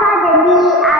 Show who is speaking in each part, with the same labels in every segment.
Speaker 1: academy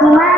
Speaker 1: Bye.